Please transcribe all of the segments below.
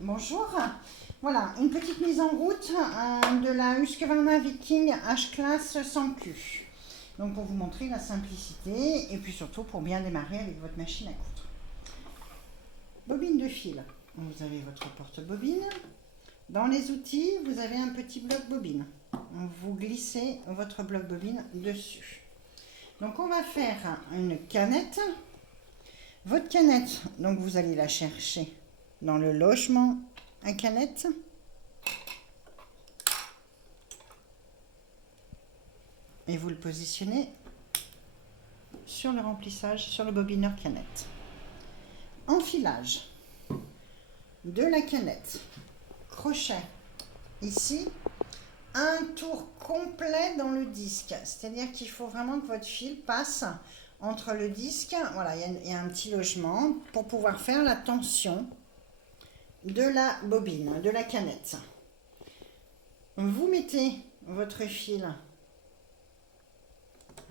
Bonjour. Voilà, une petite mise en route de la Husqvarna Viking H-Class sans cul. Donc pour vous montrer la simplicité et puis surtout pour bien démarrer avec votre machine à coudre. Bobine de fil. Vous avez votre porte-bobine. Dans les outils, vous avez un petit bloc bobine. Vous glissez votre bloc bobine dessus. Donc on va faire une canette. Votre canette, donc vous allez la chercher dans le logement à canette. Et vous le positionnez sur le remplissage, sur le bobineur canette. Enfilage de la canette. Crochet ici. Un tour complet dans le disque. C'est-à-dire qu'il faut vraiment que votre fil passe entre le disque. Voilà, il y a un petit logement pour pouvoir faire la tension de la bobine, de la canette. Vous mettez votre fil.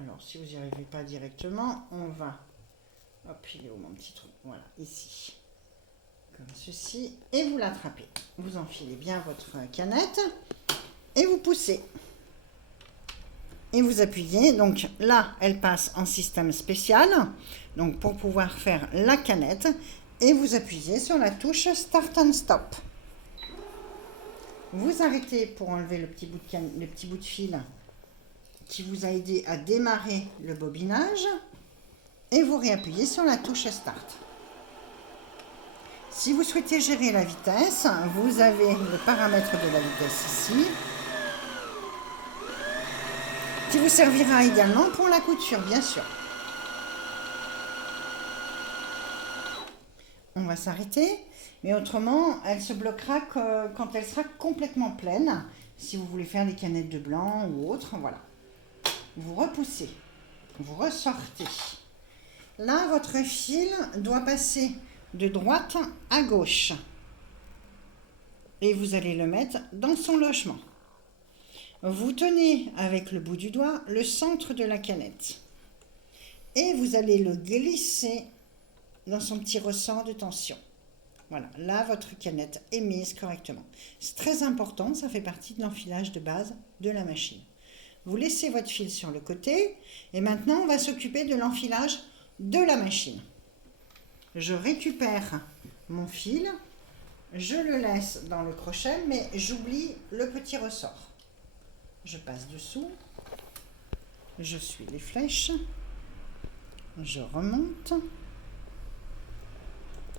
Alors, si vous n'y arrivez pas directement, on va... Hop, il est où mon petit trou? Voilà, ici. Comme ceci. Et vous l'attrapez. Vous enfilez bien votre canette. Et vous poussez. Et vous appuyez. Donc là, elle passe en système spécial. Donc pour pouvoir faire la canette. Et vous appuyez sur la touche Start and Stop. Vous arrêtez pour enlever le petit bout de fil qui vous a aidé à démarrer le bobinage. Et vous réappuyez sur la touche Start. Si vous souhaitez gérer la vitesse, vous avez le paramètre de la vitesse ici, qui vous servira également pour la couture, bien sûr. On va s'arrêter, mais autrement, elle se bloquera quand elle sera complètement pleine. Si vous voulez faire des canettes de blanc ou autre, voilà. Vous repoussez, vous ressortez. Là, votre fil doit passer de droite à gauche. Et vous allez le mettre dans son logement. Vous tenez avec le bout du doigt le centre de la canette. Et vous allez le glisser dans son petit ressort de tension. Voilà, là votre canette est mise correctement. C'est très important, ça fait partie de l'enfilage de base de la machine. Vous laissez votre fil sur le côté et maintenant on va s'occuper de l'enfilage de la machine. Je récupère mon fil, je le laisse dans le crochet mais j'oublie le petit ressort. Je passe dessous, je suis les flèches, je remonte,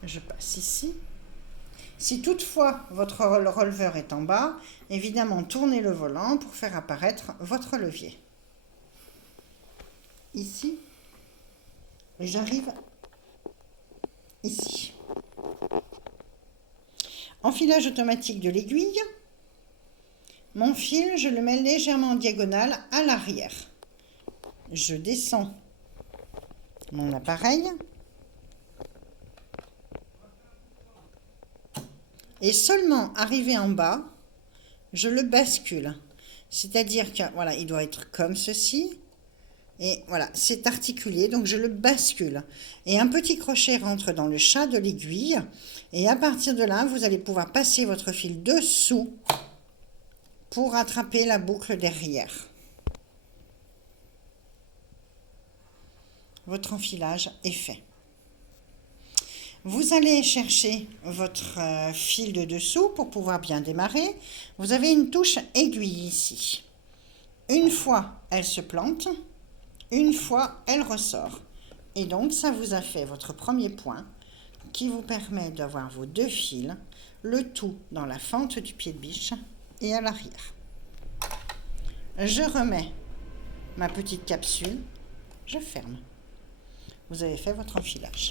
je passe ici. Si toutefois votre releveur est en bas, évidemment tournez le volant pour faire apparaître votre levier. Ici, et j'arrive ici. Enfilage automatique de l'aiguille. Mon fil, je le mets légèrement en diagonale à l'arrière. Je descends mon appareil. Et seulement arrivé en bas, je le bascule. C'est-à-dire que voilà, il doit être comme ceci. Et voilà, c'est articulé, donc je le bascule. Et un petit crochet rentre dans le chat de l'aiguille. Et à partir de là, vous allez pouvoir passer votre fil dessous pour attraper la boucle derrière. Votre enfilage est fait. Vous allez chercher votre fil de dessous pour pouvoir bien démarrer. Vous avez une touche aiguille ici. Une fois, elle se plante. Une fois, elle ressort. Et donc, ça vous a fait votre premier point qui vous permet d'avoir vos deux fils, le tout dans la fente du pied de biche et à l'arrière. Je remets ma petite capsule, je ferme. Vous avez fait votre enfilage.